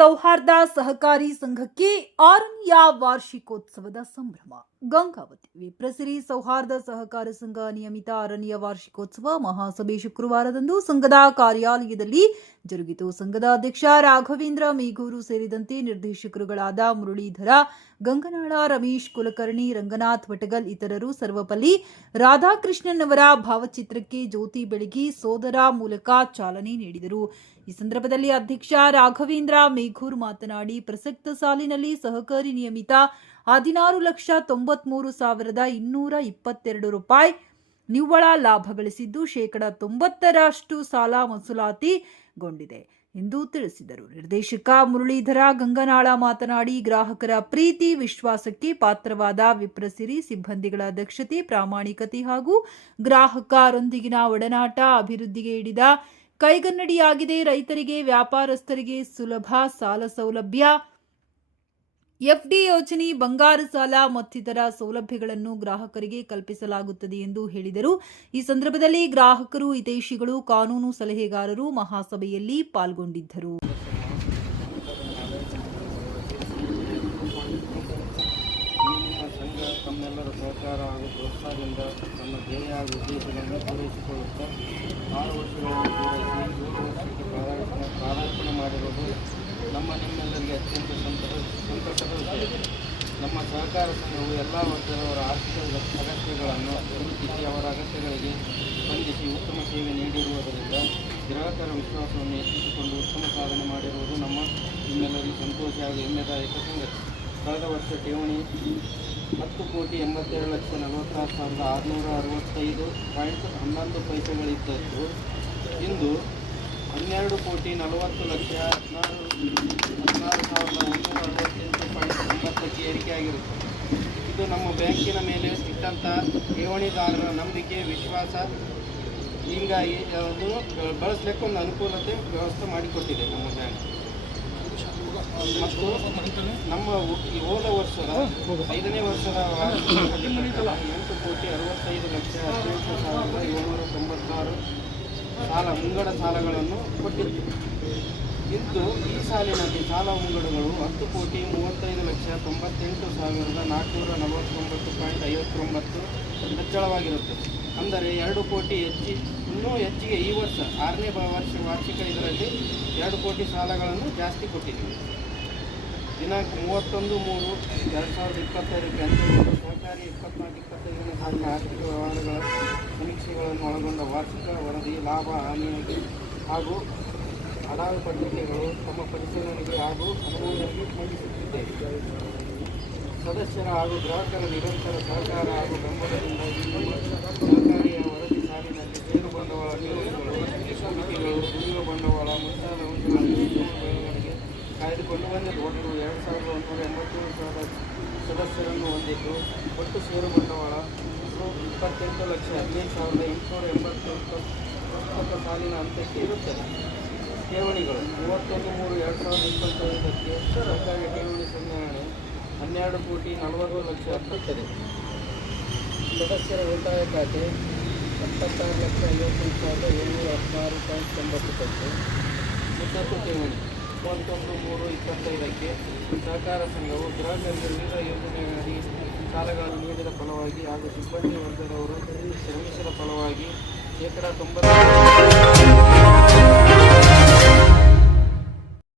ಸೌಹಾರ್ದ ಸಹಕಾರಿ ಸಂಘಕ್ಕೆ 6ನೇ ವಾರ್ಷಿಕೋತ್ಸವದ ಸಂಭ್ರಮ. ಗಂಗಾವತಿ ವಿಪ್ರಸಿರಿ ಸೌಹಾರ್ದ ಸಹಕಾರ ಸಂಘ ನಿಯಮಿತ 6ನೇ ವಾರ್ಷಿಕೋತ್ಸವ ಮಹಾಸಭೆ ಶುಕ್ರವಾರದಂದು ಸಂಘದ ಕಾರ್ಯಾಲಯದಲ್ಲಿ ಜರುಗಿತು. ಸಂಘದ ಅಧ್ಯಕ್ಷ ರಾಘವೇಂದ್ರ ಮೇಗೂರು ಸೇರಿದಂತೆ ನಿರ್ದೇಶಕರುಗಳಾದ ಮುರಳೀಧರ ಗಂಗನಾಳ, ರಮೇಶ್ ಕುಲಕರ್ಣಿ, ರಂಗನಾಥ್ ವಟಗಲ್ ಇತರರು ಸರ್ವಪಲ್ಲಿ ರಾಧಾಕೃಷ್ಣನ್ ಅವರ ಭಾವಚಿತ್ರಕ್ಕೆ ಜ್ಯೋತಿ ಬೆಳಗಿ ಸೋದರ ಮೂಲಕ ಚಾಲನೆ ನೀಡಿದರು. ಈ ಸಂದರ್ಭದಲ್ಲಿ ಅಧ್ಯಕ್ಷ ರಾಘವೇಂದ್ರ ಮೇಘೂರ್ ಮಾತನಾಡಿ, ಪ್ರಸಕ್ತ ಸಾಲಿನಲ್ಲಿ ಸಹಕಾರಿ ನಿಯಮಿತ 16,93,222 ರೂಪಾಯಿ ನಿವ್ವಳ ಲಾಭ ಗಳಿಸಿದ್ದು ಶೇಕಡ 90ರಷ್ಟು ಸಾಲ ವಸೂಲಾತಿಗೊಂಡಿದೆ ಎಂದು ತಿಳಿಸಿದರು. ನಿರ್ದೇಶಕ ಮುರಳೀಧರ ಗಂಗನಾಳ ಮಾತನಾಡಿ, ಗ್ರಾಹಕರ ಪ್ರೀತಿ ವಿಶ್ವಾಸಕ್ಕೆ ಪಾತ್ರವಾದ ವಿಪ್ರಸಿರಿ ಸಿಬ್ಬಂದಿಗಳ ದಕ್ಷತೆ, ಪ್ರಾಮಾಣಿಕತೆ ಹಾಗೂ ಗ್ರಾಹಕರೊಂದಿಗಿನ ಒಡನಾಟ ಅಭಿವೃದ್ಧಿಗೆ ಹಿಡಿದ ಕೈಗನ್ನಡಿಯಾಗಿದೆ. ರೈತರಿಗೆ, ವ್ಯಾಪಾರಸ್ಥರಿಗೆ ಸುಲಭ ಸಾಲ ಸೌಲಭ್ಯ, ಎಫ್ಡಿ ಯೋಜನೆ, ಬಂಗಾರ ಸಾಲ ಮತ್ತಿತರ ಸೌಲಭ್ಯಗಳನ್ನು ಗ್ರಾಹಕರಿಗೆ ಕಲ್ಪಿಸಲಾಗುತ್ತದೆ ಎಂದು ಹೇಳಿದರು. ಈ ಸಂದರ್ಭದಲ್ಲಿ ಗ್ರಾಹಕರು, ಹಿತೈಷಿಗಳು, ಕಾನೂನು ಸಲಹೆಗಾರರು ಮಹಾಸಭೆಯಲ್ಲಿ ಪಾಲ್ಗೊಂಡಿದ್ದರು. ತಮ್ಮೆಲ್ಲರ ಸಹಕಾರ ಹಾಗೂ ಪ್ರೋತ್ಸಾಹದಿಂದ ತನ್ನ ಧ್ಯೇಯ ಹಾಗೂ ಉದ್ದೇಶಗಳನ್ನು ಪೂರೈಸಿಕೊಳ್ಳುತ್ತಾ 6 ವರ್ಷಗಳನ್ನು ಪೂರೈಸಿ 7 ವರ್ಷಕ್ಕೆ ಪಾದಾರ್ಪಣೆ ಮಾಡಿರುವುದು ನಿಮ್ಮೆಲ್ಲರಿಗೆ ಅತ್ಯಂತ ಸಂತಸದ ವಿಷಯ. ನಮ್ಮ ಸಹಕಾರ ಸಂಘವು ಎಲ್ಲ ವರ್ಗದವರ ಆರ್ಥಿಕ ಅಗತ್ಯಗಳನ್ನು ಗುರುತಿಸಿ ಅವರ ಅಗತ್ಯಗಳಿಗೆ ಸ್ಪಂದಿಸಿ ಉತ್ತಮ ಸೇವೆ ನೀಡಿರುವುದರಿಂದ ಗ್ರಾಹಕರ ವಿಶ್ವಾಸವನ್ನು ಹೆಚ್ಚಿಸಿಕೊಂಡು ಉತ್ತಮ ಸಾಧನೆ ಮಾಡಿರುವುದು ನಿಮ್ಮೆಲ್ಲರಿಗೂ ಸಂತೋಷ ಹಾಗೂ ಹೆಮ್ಮೆದಾಯಕ ಸಂಗತಿ. ಕಳೆದ ವರ್ಷ ಠೇವಣಿ 10,87,665.11 ಇಂದು 12,16,168.9 ಏರಿಕೆಯಾಗಿರುತ್ತದೆ. ಇದು ನಮ್ಮ ಬ್ಯಾಂಕಿನ ಮೇಲೆ ಇಟ್ಟಂಥ ಠೇವಣಿದಾರರ ನಂಬಿಕೆ, ವಿಶ್ವಾಸ, ಹೀಗಾಗಿ ಅದನ್ನು ಬಳಸಲಿಕ್ಕೆ ಒಂದು ಅನುಕೂಲತೆ ವ್ಯವಸ್ಥೆ ಮಾಡಿಕೊಟ್ಟಿದೆ ನಮ್ಮ ಬ್ಯಾಂಕ್. ಮತ್ತು ನಮ್ಮ ಹೋದ ವರ್ಷದ 5ನೇ ವರ್ಷದ 8,65,18,796 ಸಾಲ ಮುಂಗಡ ಸಾಲಗಳನ್ನು ಕೊಟ್ಟಿತ್ತು. ಇಂದು ಈ ಸಾಲಿನಲ್ಲಿ ಸಾಲ ಮುಂಗಡಗಳು 10,30,98,449.59 ಹೆಚ್ಚಳವಾಗಿರುತ್ತದೆ. ಅಂದರೆ 2 ಕೋಟಿ ಇನ್ನೂ ಹೆಚ್ಚಿಗೆ ಈ ವರ್ಷ 6ನೇ ವಾರ್ಷಿಕ ಇದರಲ್ಲಿ 2 ಕೋಟಿ ಸಾಲಗಳನ್ನು ಜಾಸ್ತಿ ಕೊಟ್ಟಿದ್ದೀವಿ. ದಿನಾಂಕ 31/3/2025ಕ್ಕೆ ಅಂತ್ಯಗೊಂಡು ಸಹಕಾರಿ 24-25ನೇ ಸಾಲಿನ ಆರ್ಥಿಕ ವ್ಯವಹಾರಗಳ ಸಮೀಕ್ಷೆಗಳನ್ನು ಒಳಗೊಂಡ ವಾರ್ಷಿಕ ವರದಿ, ಲಾಭ ಹಾನಿ ಹಾಗೂ ಅಡಾವು ಪತ್ರಿಕೆಗಳು ತಮ್ಮ ಪರಿಶೀಲನೆಗೆ ಹಾಗೂ ಅನುಮೋದನೆಗೆ ಮಂಡಿಸುತ್ತಿದ್ದೇವೆ. ಸದಸ್ಯರ ಹಾಗೂ ಗ್ರಾಹಕರ ನಿರಂತರ ಸಹಕಾರ ಹಾಗೂ ಬೆಂಬಲದಿಂದಾಗಿ ಸಹಕಾರಿಯ ವರದಿ ಸಾಲಿನಲ್ಲಿ ಷೇರು ಬಂಡವಾಳ ಠೇವಣಿಗಳು, ಹೂಡಿಕೆಗಳು, ಉಳಿಯುವ ಬಂಡವಾಳ ಮುಂತಾದ ಅಂಶಗಳಿಗೆ ಕಾಯ್ದುಕೊಂಡು ಬಂದಿದ್ದು. ಒಟ್ಟು 2,187 ಸದಸ್ಯರನ್ನು ಹೊಂದಿದ್ದು ಒಟ್ಟು ಷೇರು ಬಂಡವಾಳ 28,15,880 ಪ್ರಸ್ತುತ ಸಾಲಿನ ಅಂತ್ಯಕ್ಕೆ ಇರುತ್ತದೆ. ಠೇವಣಿಗಳು 31/3/2025ಕ್ಕೆ ಸರ್ಕಾರಿ ಠೇವಣಿ ಸಂಗ್ರಹಣೆ 12,40,00,000 ಇರುತ್ತದೆ. ಸದಸ್ಯರ ಉಳಿತಾಯ ಖಾತೆ 76,58,716.90. ಮುದ್ದತ್ತು ಠೇವಣಿ 31/3/25ಕ್ಕೆ ಸಹಕಾರ ಸಂಘವು ಗ್ರಾಹಕರಿಗೆ ವಿವಿಧ ಯೋಜನೆಗಳಡಿ ಸಾಲಗಳನ್ನು ನೀಡಿದ ಫಲವಾಗಿ ಹಾಗೂ ಸಿಬ್ಬಂದಿ ವರ್ಗದವರು ಶ್ರಮಿಸಿದ ಫಲವಾಗಿ ಶೇಕಡ 90